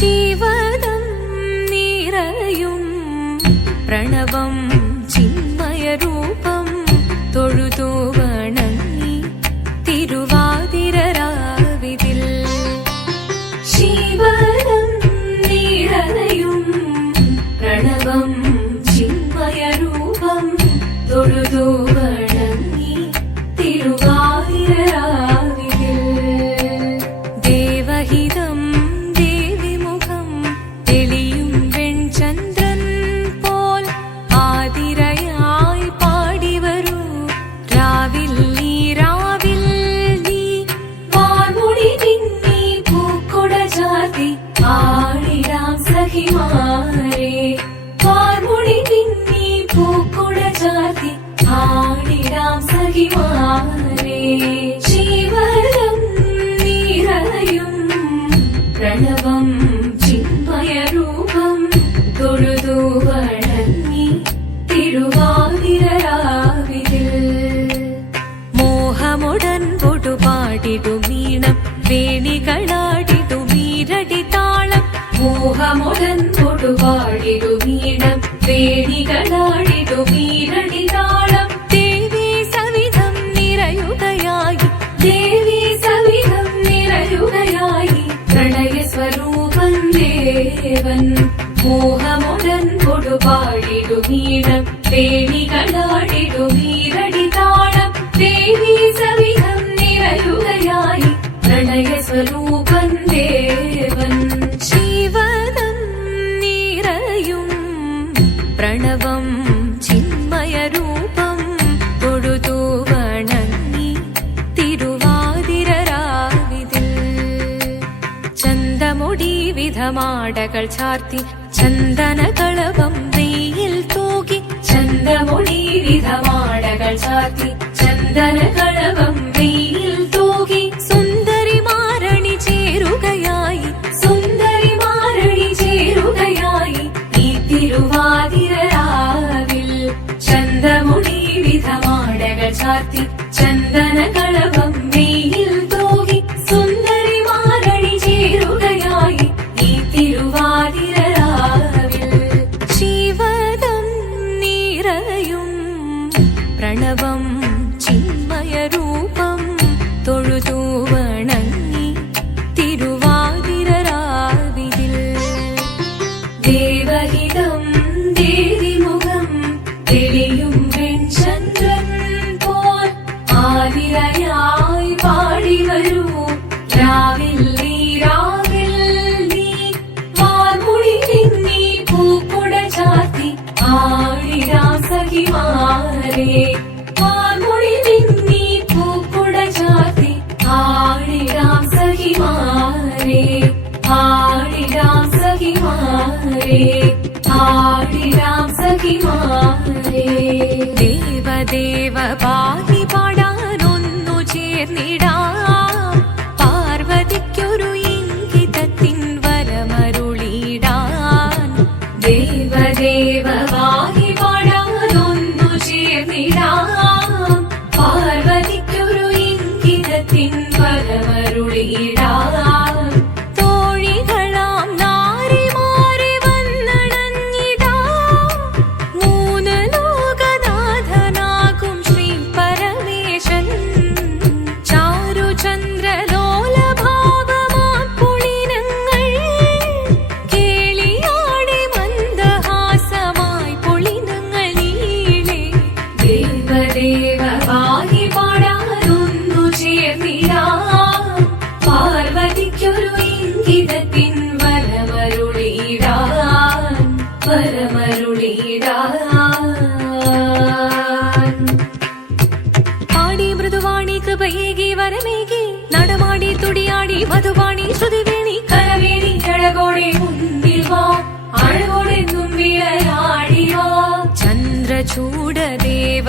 Shivadam നീരയും Pranavam ചിന്മയരൂപം Dream on. മോഹമുടൻ പൊടുപാടിടുമീണം വേണികളാടിടുമീരടി താളം ദേവി സവിധം നിറയുകയായി ദേവി സവിധം നിറയുകയായി പ്രണയ സ്വരൂപൻ ദേവൻ മോഹമുടൻ കൊടുപാടിടുമീണം വേണികളാടിടുമീരടി താളം ദേവി സവിധം വിധമാടകൾ ചാർത്തി ചന്ദനകളവം വെയിൽ തൂകി ചന്തമുടി വിധമാടകൾ ചാർത്തി ചന്ദനകളവം വെയിൽ തൂകി സുന്ദരി മാരണി ചേരുകയായി സുന്ദരി മാരണി ചേരുകയായി ഈ തിരുവാതിരാവിൽ ചന്തമുടി വിധമാടകൾ ചാർത്തി ചന്ദനകളവം பிரணவம். സഖിമാരേ വാർമുടി നിന്നീ പൂക്കുട ചാത്തി ആടിരാം സഖിമാരേ ആടിരാം സഖിമാരേ ആടിരാം സഖിമാരേ. ദേവദേവ പാടി പാടാനൊന്നു ചേർന്നിടാം ദേവദേവ വാഹി പാടാനൊന്നു ചേർന്നിടാം. പാർവതിക്കൊരു ഇംഗിതത്തിൻ വരമരുളിടാൻ പാടി മൃദുവാണി കൃപയേകി വരമേകി. നടമാടി തുടിയാടി മധുവാണി ശ്രുതിവേണി. കരവേണി അഴകോടെ മുന്നിൽ വാ. അഴകോടെന്നും വിളയാടി വാ. ചന്ദ്രചൂടദേവ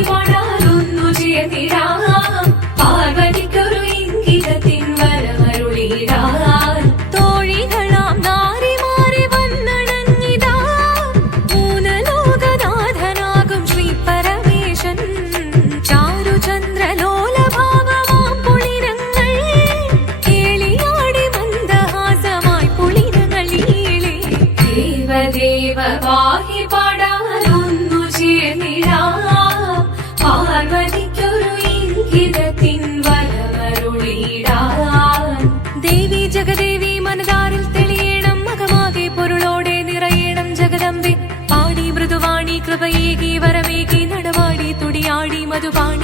കൃപയേകി വരമേകി നടവാടി തുടിയാടി മധുവാണി